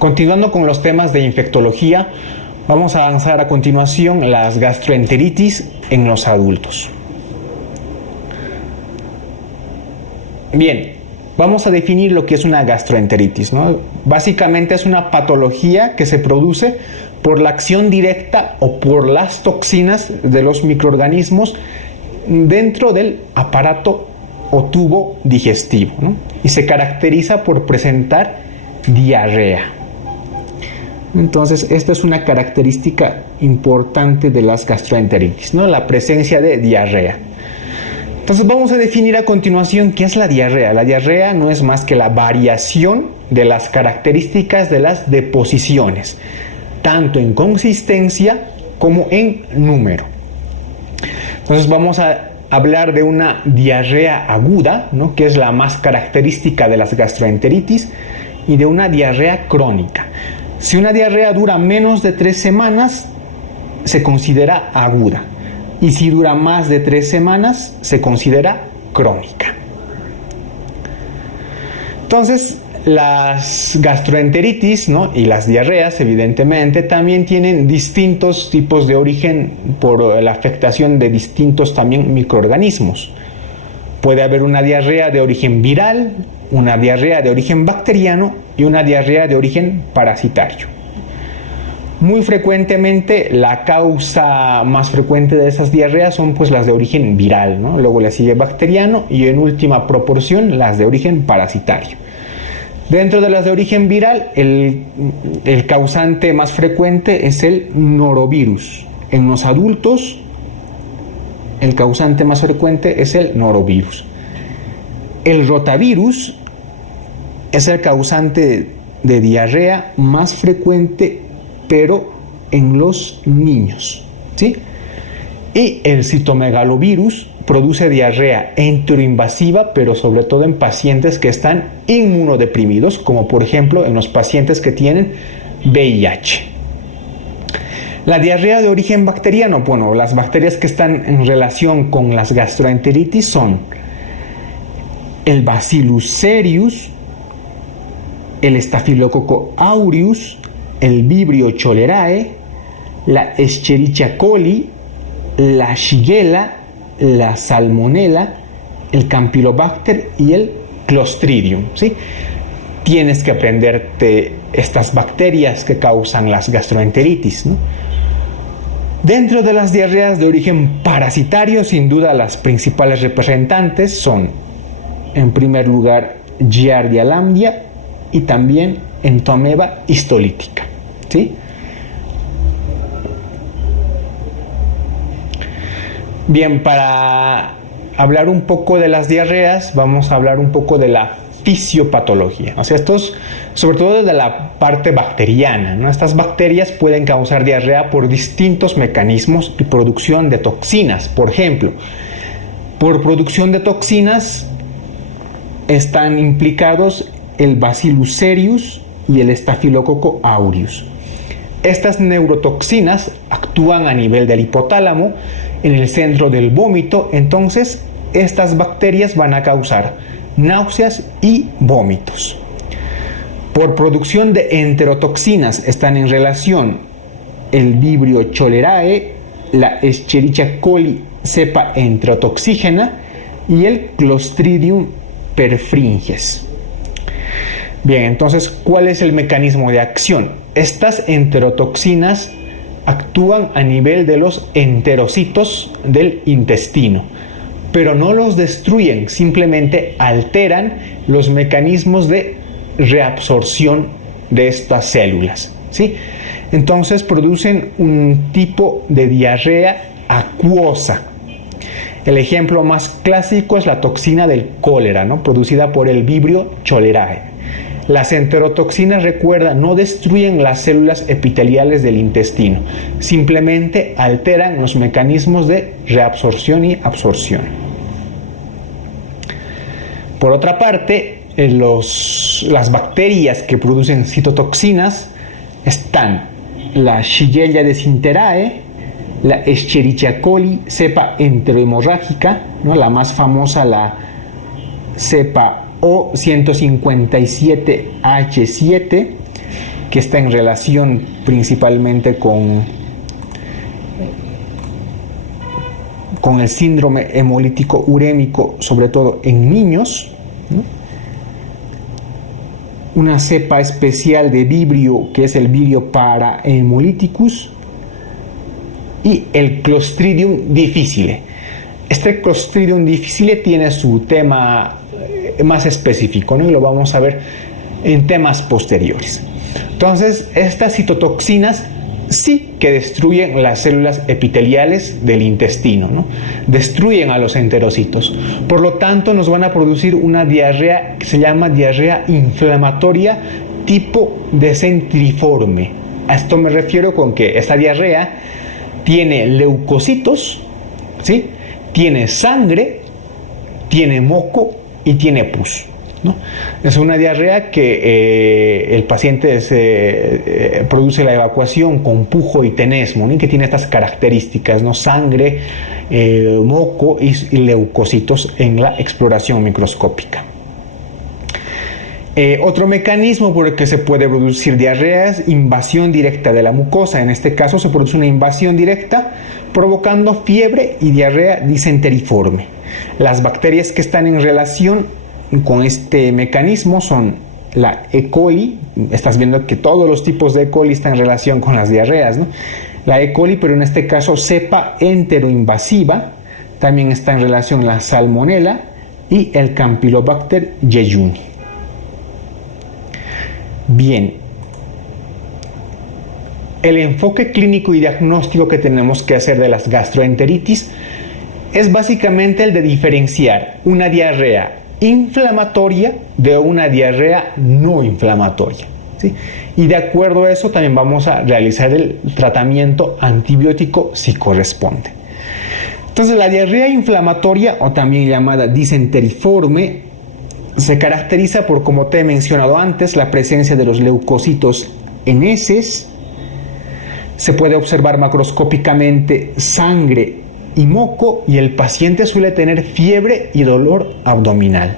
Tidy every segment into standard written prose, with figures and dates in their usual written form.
Continuando con los temas de infectología, vamos a avanzar a continuación las gastroenteritis en los adultos. Bien, vamos a definir lo que es una gastroenteritis, ¿no? Básicamente es una patología que se produce por la acción directa o por las toxinas de los microorganismos dentro del aparato o tubo digestivo, ¿no? Y se caracteriza por presentar diarrea. Entonces, esta es una característica importante de las gastroenteritis, ¿no? La presencia de diarrea. Entonces, vamos a definir a continuación qué es la diarrea. La diarrea no es más que la variación de las características de las deposiciones, tanto en consistencia como en número. Entonces, vamos a hablar de una diarrea aguda, ¿no? Que es la más característica de las gastroenteritis, y de una diarrea crónica. Si una diarrea dura menos de 3 semanas, se considera aguda. Y si dura más de 3 semanas, se considera crónica. Entonces, las gastroenteritis, ¿no? Y las diarreas, evidentemente, también tienen distintos tipos de origen por la afectación de distintos también microorganismos. Puede haber una diarrea de origen viral, una diarrea de origen bacteriano y una diarrea de origen parasitario. Muy frecuentemente la causa más frecuente de esas diarreas son pues las de origen viral, ¿no? Luego le sigue bacteriano y en última proporción las de origen parasitario. Dentro de las de origen viral, el causante más frecuente es el norovirus. En los adultos, el causante más frecuente es el norovirus. El rotavirus es el causante de diarrea más frecuente, pero en los niños, ¿sí? Y el citomegalovirus produce diarrea enteroinvasiva, pero sobre todo en pacientes que están inmunodeprimidos, como por ejemplo en los pacientes que tienen VIH. La diarrea de origen bacteriano, bueno, las bacterias que están en relación con las gastroenteritis son el Bacillus cereus, el Staphylococcus aureus, el Vibrio cholerae, la Escherichia coli, la Shigella, la Salmonella, el Campylobacter y el Clostridium, ¿sí? Tienes que aprenderte estas bacterias que causan las gastroenteritis, ¿no? Dentro de las diarreas de origen parasitario, sin duda las principales representantes son, en primer lugar, Giardia lamblia y también Entomeba histolítica, ¿sí? Bien, para hablar un poco de las diarreas, vamos a hablar un poco de la fisiopatología. O sea, estos, sobre todo de la parte bacteriana, ¿no? Estas bacterias pueden causar diarrea por distintos mecanismos y producción de toxinas. Por ejemplo, por producción de toxinas están implicados el Bacillus cereus y el Staphylococcus aureus. Estas neurotoxinas actúan a nivel del hipotálamo, en el centro del vómito. Entonces estas bacterias van a causar náuseas y vómitos. Por producción de enterotoxinas están en relación el Vibrio cholerae, la Escherichia coli cepa enterotoxígena y el Clostridium perfringens. Bien, entonces, ¿cuál es el mecanismo de acción? Estas enterotoxinas actúan a nivel de los enterocitos del intestino, pero no los destruyen, simplemente alteran los mecanismos de reabsorción de estas células, ¿sí? Entonces producen un tipo de diarrea acuosa. El ejemplo más clásico es la toxina del cólera, ¿no? Producida por el Vibrio cholerae. Las enterotoxinas, recuerda, no destruyen las células epiteliales del intestino, simplemente alteran los mecanismos de reabsorción y absorción. Por otra parte, las bacterias que producen citotoxinas están la Shigella desintherae, la Escherichia coli, cepa enterohemorrágica, ¿no? La más famosa, la cepa O157H7, que está en relación principalmente con el síndrome hemolítico urémico, sobre todo en niños, ¿no? Una cepa especial de Vibrio, que es el Vibrio parahemolyticus, y el Clostridium difficile. Este Clostridium difficile tiene su tema más específico, ¿no? Y lo vamos a ver en temas posteriores. Entonces, estas citotoxinas sí que destruyen las células epiteliales del intestino, ¿no? Destruyen a los enterocitos. Por lo tanto, nos van a producir una diarrea que se llama diarrea inflamatoria tipo decentriforme. A esto me refiero con que esta diarrea tiene leucocitos, ¿sí? Tiene sangre, tiene moco y tiene pus, ¿no? Es una diarrea que el paciente produce la evacuación con pujo y tenesmo, ¿no? Que tiene estas características, ¿no? Sangre, moco y leucocitos en la exploración microscópica. Otro mecanismo por el que se puede producir diarrea es invasión directa de la mucosa. En este caso se produce una invasión directa provocando fiebre y diarrea disenteriforme. Las bacterias que están en relación con este mecanismo son la E. coli. Estás viendo que todos los tipos de E. coli están en relación con las diarreas, ¿no? La E. coli, pero en este caso cepa enteroinvasiva. También está en relación la salmonela y el Campylobacter jejuni. Bien, el enfoque clínico y diagnóstico que tenemos que hacer de las gastroenteritis es básicamente el de diferenciar una diarrea inflamatoria de una diarrea no inflamatoria, ¿sí? Y de acuerdo a eso también vamos a realizar el tratamiento antibiótico si corresponde. Entonces, la diarrea inflamatoria, o también llamada disenteriforme, se caracteriza por, como te he mencionado antes, la presencia de los leucocitos en heces. Se puede observar macroscópicamente sangre y moco, y el paciente suele tener fiebre y dolor abdominal.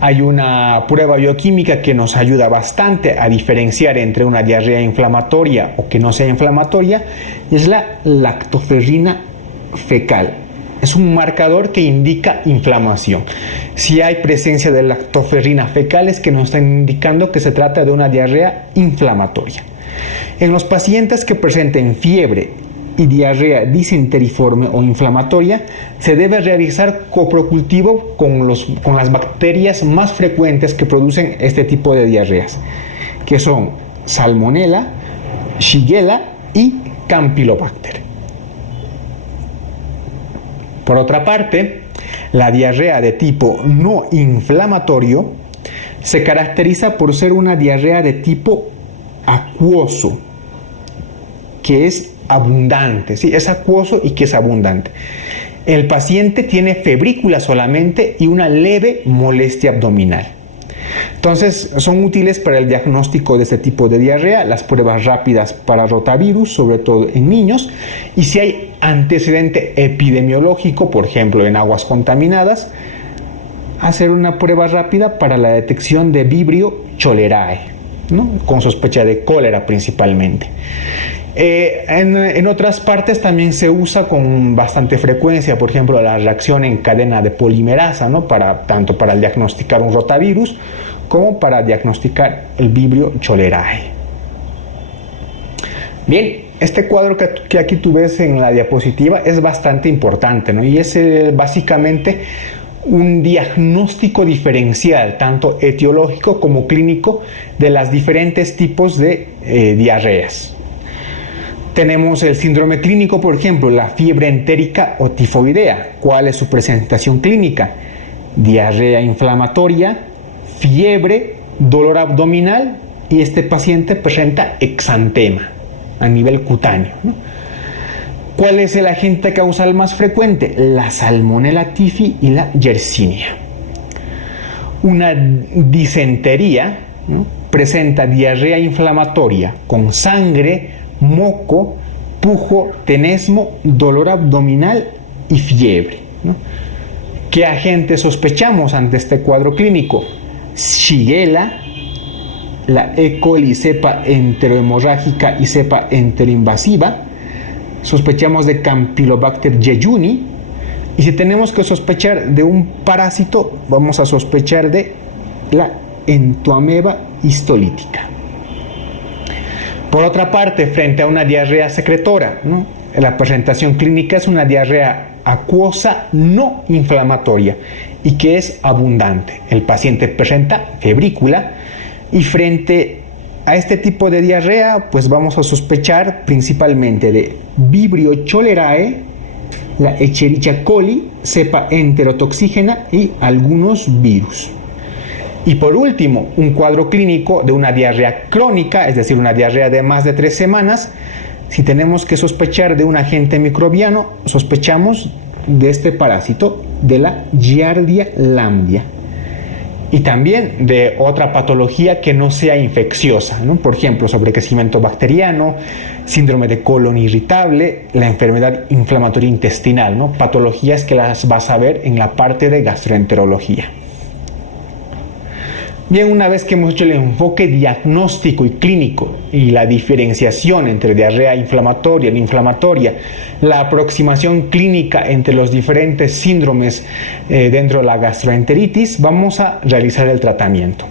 Hay una prueba bioquímica que nos ayuda bastante a diferenciar entre una diarrea inflamatoria o que no sea inflamatoria, y es la lactoferrina fecal. Es un marcador que indica inflamación. Si hay presencia de lactoferrina fecal, es que nos están indicando que se trata de una diarrea inflamatoria. En los pacientes que presenten fiebre y diarrea disenteriforme o inflamatoria, se debe realizar coprocultivo con las bacterias más frecuentes que producen este tipo de diarreas, que son Salmonella, Shigella y Campylobacter. Por otra parte, la diarrea de tipo no inflamatorio se caracteriza por ser una diarrea de tipo acuoso, que es abundante, ¿sí? Es acuoso y que es abundante. El paciente tiene febrícula solamente y una leve molestia abdominal. Entonces, son útiles para el diagnóstico de este tipo de diarrea las pruebas rápidas para rotavirus, sobre todo en niños, y si hay antecedente epidemiológico, por ejemplo en aguas contaminadas, hacer una prueba rápida para la detección de Vibrio cholerae, ¿no? Con sospecha de cólera principalmente. En otras partes también se usa con bastante frecuencia, por ejemplo, la reacción en cadena de polimerasa, ¿no? Tanto para diagnosticar un rotavirus como para diagnosticar el Vibrio cholerae. Bien, este cuadro que aquí tú ves en la diapositiva es bastante importante, ¿no? Y es básicamente un diagnóstico diferencial, tanto etiológico como clínico, de los diferentes tipos de diarreas. Tenemos el síndrome clínico, por ejemplo, la fiebre entérica o tifoidea. ¿Cuál es su presentación clínica? Diarrea inflamatoria, fiebre, dolor abdominal, y este paciente presenta exantema a nivel cutáneo, ¿no? ¿Cuál es el agente causal más frecuente? La Salmonella typhi y la Yersinia. Una disentería, ¿no? Presenta diarrea inflamatoria con sangre, moco, pujo, tenesmo, dolor abdominal y fiebre, ¿no? ¿Qué agente sospechamos ante este cuadro clínico? Shigella, la E. coli cepa enterohemorrágica y cepa enteroinvasiva. Sospechamos de Campylobacter jejuni. Y si tenemos que sospechar de un parásito, vamos a sospechar de la Entoameba histolítica. Por otra parte, frente a una diarrea secretora, ¿no?, la presentación clínica es una diarrea acuosa no inflamatoria y que es abundante. El paciente presenta febrícula y frente a este tipo de diarrea, pues vamos a sospechar principalmente de Vibrio cholerae, la Escherichia coli, cepa enterotoxígena y algunos virus. Y por último, un cuadro clínico de una diarrea crónica, es decir, una diarrea de más de 3 semanas. Si tenemos que sospechar de un agente microbiano, sospechamos de este parásito, de la Giardia lamblia. Y también de otra patología que no sea infecciosa, ¿no? Por ejemplo, sobrecrecimiento bacteriano, síndrome de colon irritable, la enfermedad inflamatoria intestinal, ¿no? Patologías que las vas a ver en la parte de gastroenterología. Bien, una vez que hemos hecho el enfoque diagnóstico y clínico y la diferenciación entre diarrea inflamatoria y no inflamatoria, la aproximación clínica entre los diferentes síndromes dentro de la gastroenteritis, vamos a realizar el tratamiento.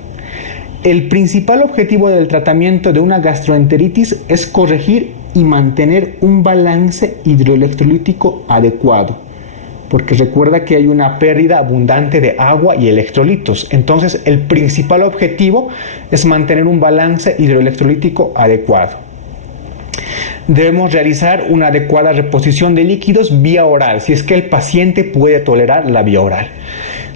El principal objetivo del tratamiento de una gastroenteritis es corregir y mantener un balance hidroelectrolítico adecuado, porque recuerda que hay una pérdida abundante de agua y electrolitos. Entonces, el principal objetivo es mantener un balance hidroelectrolítico adecuado. Debemos realizar una adecuada reposición de líquidos vía oral, si es que el paciente puede tolerar la vía oral.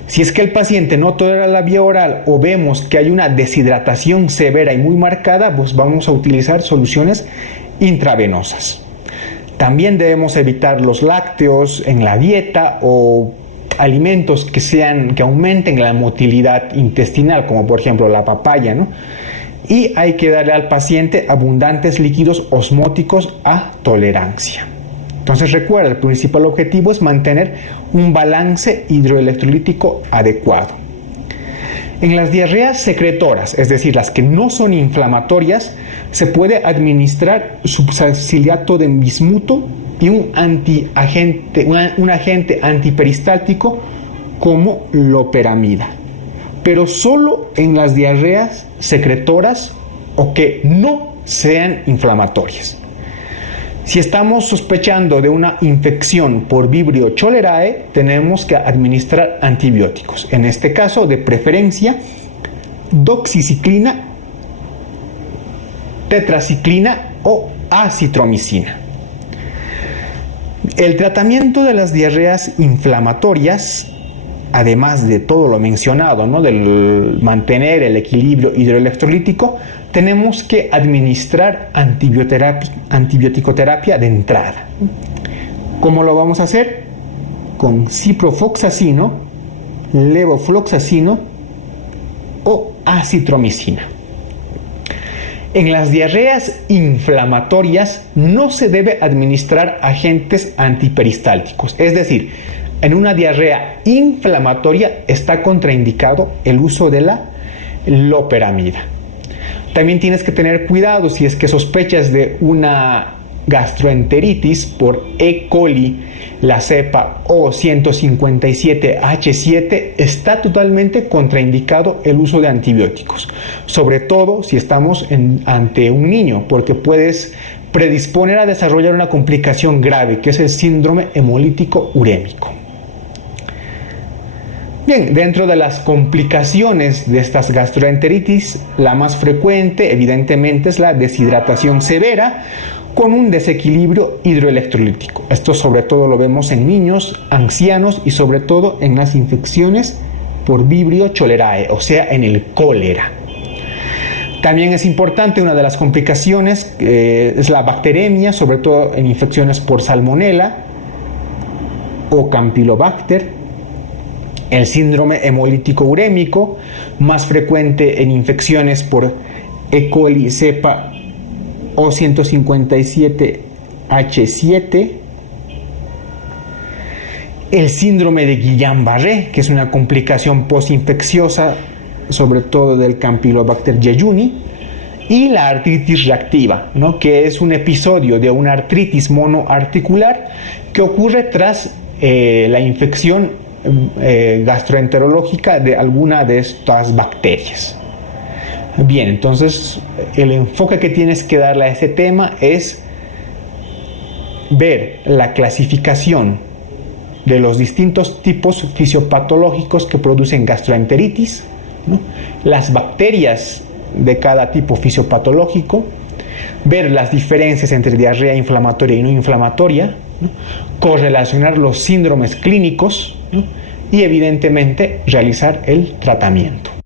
Si es que el paciente no tolera la vía oral o vemos que hay una deshidratación severa y muy marcada, pues vamos a utilizar soluciones intravenosas. También debemos evitar los lácteos en la dieta o alimentos que aumenten la motilidad intestinal, como por ejemplo la papaya, ¿no? Y hay que darle al paciente abundantes líquidos osmóticos a tolerancia. Entonces recuerda, el principal objetivo es mantener un balance hidroelectrolítico adecuado. En las diarreas secretoras, es decir, las que no son inflamatorias, se puede administrar subsalicilato de bismuto y un agente antiperistáltico como loperamida, pero solo en las diarreas secretoras o que no sean inflamatorias. Si estamos sospechando de una infección por Vibrio cholerae, tenemos que administrar antibióticos. En este caso, de preferencia, doxiciclina, tetraciclina o acitromicina. El tratamiento de las diarreas inflamatorias, además de todo lo mencionado, ¿no?, del mantener el equilibrio hidroelectrolítico, tenemos que administrar antibiótico-terapia de entrada. ¿Cómo lo vamos a hacer? Con ciprofloxacino, levofloxacino o acitromicina. En las diarreas inflamatorias no se debe administrar agentes antiperistálticos, es decir, en una diarrea inflamatoria está contraindicado el uso de la loperamida. También tienes que tener cuidado si es que sospechas de una gastroenteritis por E. coli, la cepa O157H7, está totalmente contraindicado el uso de antibióticos, sobre todo si estamos ante un niño, porque puedes predisponer a desarrollar una complicación grave, que es el síndrome hemolítico urémico. Bien, dentro de las complicaciones de estas gastroenteritis, la más frecuente evidentemente es la deshidratación severa con un desequilibrio hidroelectrolítico. Esto sobre todo lo vemos en niños, ancianos y sobre todo en las infecciones por Vibrio cholerae, o sea, en el cólera. También es importante, una de las complicaciones es la bacteremia, sobre todo en infecciones por Salmonella o Campylobacter. El síndrome hemolítico urémico, más frecuente en infecciones por E. coli cepa O157H7. El síndrome de Guillain-Barré, que es una complicación postinfecciosa sobre todo del Campylobacter jejuni, y la artritis reactiva, ¿no? Que es un episodio de una artritis monoarticular que ocurre tras la infección gastroenterológica de alguna de estas bacterias. Bien, entonces el enfoque que tienes que darle a este tema es ver la clasificación de los distintos tipos fisiopatológicos que producen gastroenteritis, ¿no? Las bacterias de cada tipo fisiopatológico, ver las diferencias entre diarrea inflamatoria y no inflamatoria, ¿no? Correlacionar los síndromes clínicos, ¿no? Y evidentemente realizar el tratamiento.